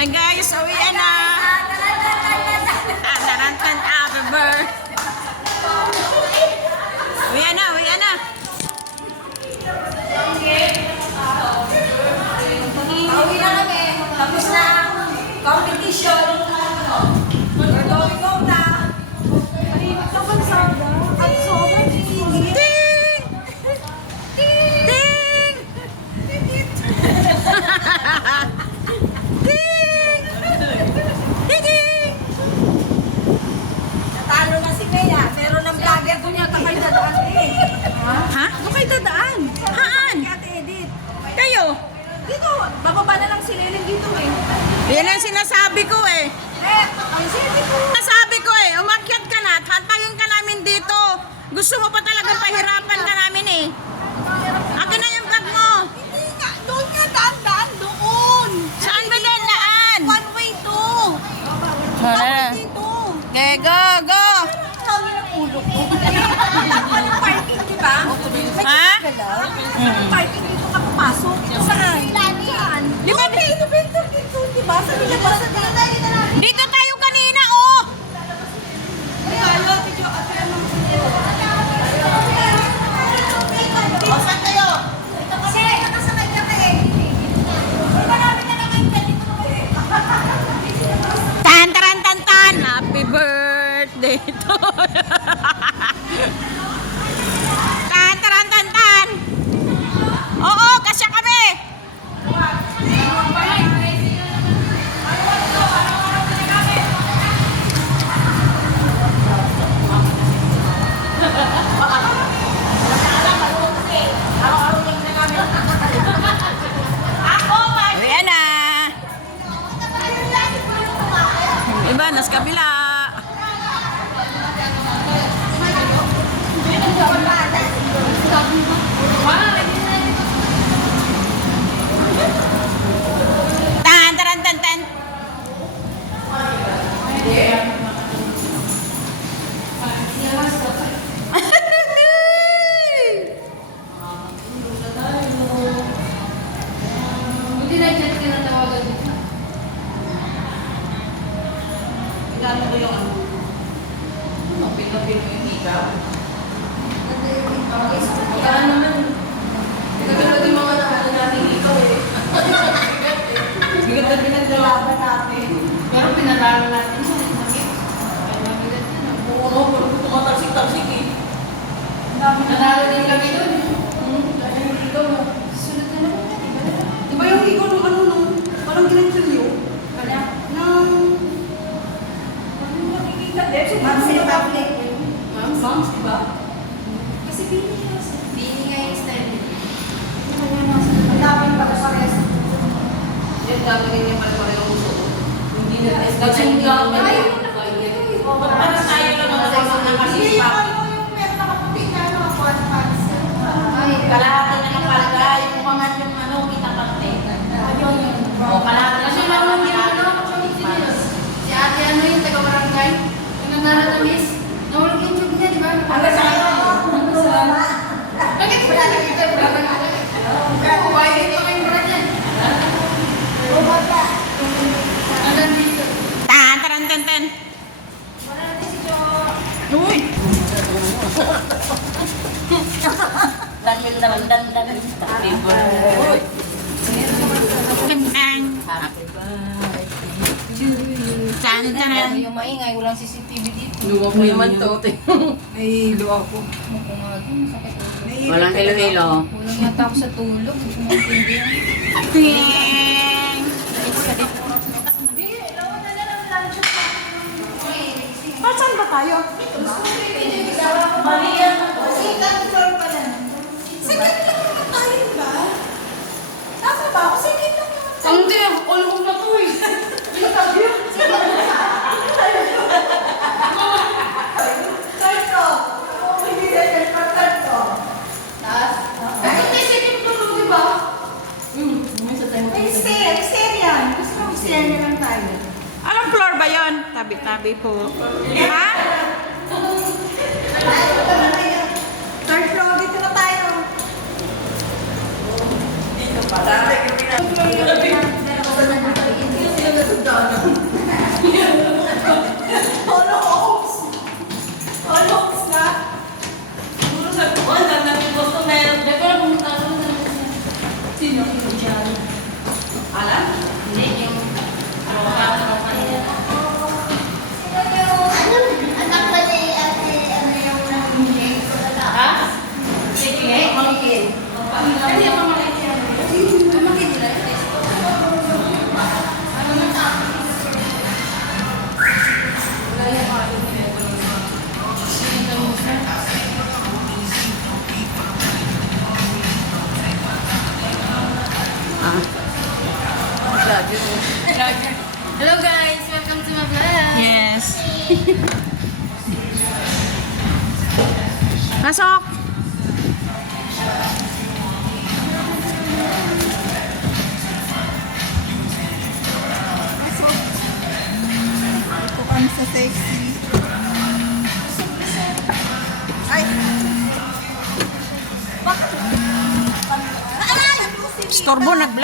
Hi guys, uwian na. Tarantan Aberber. Uwian na, uwian na. Pauwi na kami. Tapos na ang competition. We're going home na. Kapag sabi, at sobrang Ding! Ding! Ding! Ding! natalo na si Bea. Meron ng vlogger doon yata kayo dadaan eh. Ha? Doon kayo dadaan. Haan? Si Ate Edith. Kayo? Dito, bababa na lang si Leleng dito eh. Yan ang sinasabi ko eh. Ang sinabi ko. Sinasabi ko eh, umakyat ka na at hantayin ka namin dito. Gusto mo pa talagang pahirapan ka namin eh. Akin na yung bag mo. Hindi nga, doon nga daan doon. Saan ba daan? One way to. Dito. Okay, go, go. Hangin ang ulo ko. Walang parking, di ba? Ha? Parking dito ka papasok. Saan? Saan? Di ba- Dito, di ba? Sa nilabas sa dito. Dito tayo kanina oh. Saan kayo? Kasi nakasakay kami eh. Di ba namin na naman dito? Tan taran tan tan. Happy birthday to you. Tan taran tan tan. Oo, kasya kami. Ayan na. Iba, nas kabila. Tan, taran, tan, tan. Buti na chat ka na tawagan dito. Gano'n ko yung ano? Pinapin mo yung ikaw. Kaya naman. Nagkakaroon din mga nakano natin ikaw eh. Bigat na pinaglalaban natin. Pero pinalaro natin siya. Ay, mabigat yan. Oo, pero tumatalsik-talsik eh. Nanalo din kami doon. Dahil yung ikaw mo. Sunod na naman yan. Iba na naman. Di ba yung ikaw nung ano nung parang ginagsilyo? Kaya, Nang... Ano yung makikita? Moms in public. Moms, di ba? kasi Bini nga yung style niya. Ang daming pala sa rest. Yan gagawin niya pala parang uso. Hindi na test. Kasi hindi ako- Ay, Para tayo lang ang Hindi, yung ano yung meron nakaputing na ano, one pants. Ay, Kalahati na kapalga, yung umangat yung ano, kita-kante. Ayun. O, kalahati na kasi siya marunong mga yung ano, si ate ano yung taga-barangay. Yung nandara na miss. Nawag yung tube niya, di ba? Hanggang sa kayo. Bakit wala na kita barangay? Oo, bayad pa kayong barangay. Hanggang dito. Tan, taran, tan, tan. Wala natin si Jo. Uy. Dan. Happy birthday. Tan, tan, taran. Yung maingay, walang CCTV dito. Luwa ko naman to. Nahihilo ako. Ako nga dun, sakit ako. Walang hilo-hilo. Kulang yata ako sa tulog. Hindi ko maintindihan. Ting. Saan ba tayo? Maria. Second floor pa lang. Second floor naman tayo, ba? Tama ba? Second floor naman tayo. Hindi, ulo ko na to eh. Third floor. Oo, hindi second floor, third floor. Taas? Ay, hindi, second floor, di ba? May stair yan. Gusto mo stair na lang tayo. Anong floor ba yon? Tabi-tabi po. Ha? Third floor, dito na tayo. Dito pa. Dati kami na. Hello guys, welcome to my vlog. Yes. Pasok. Ito kami sa sexy. Ay! Bakit? Storbo nag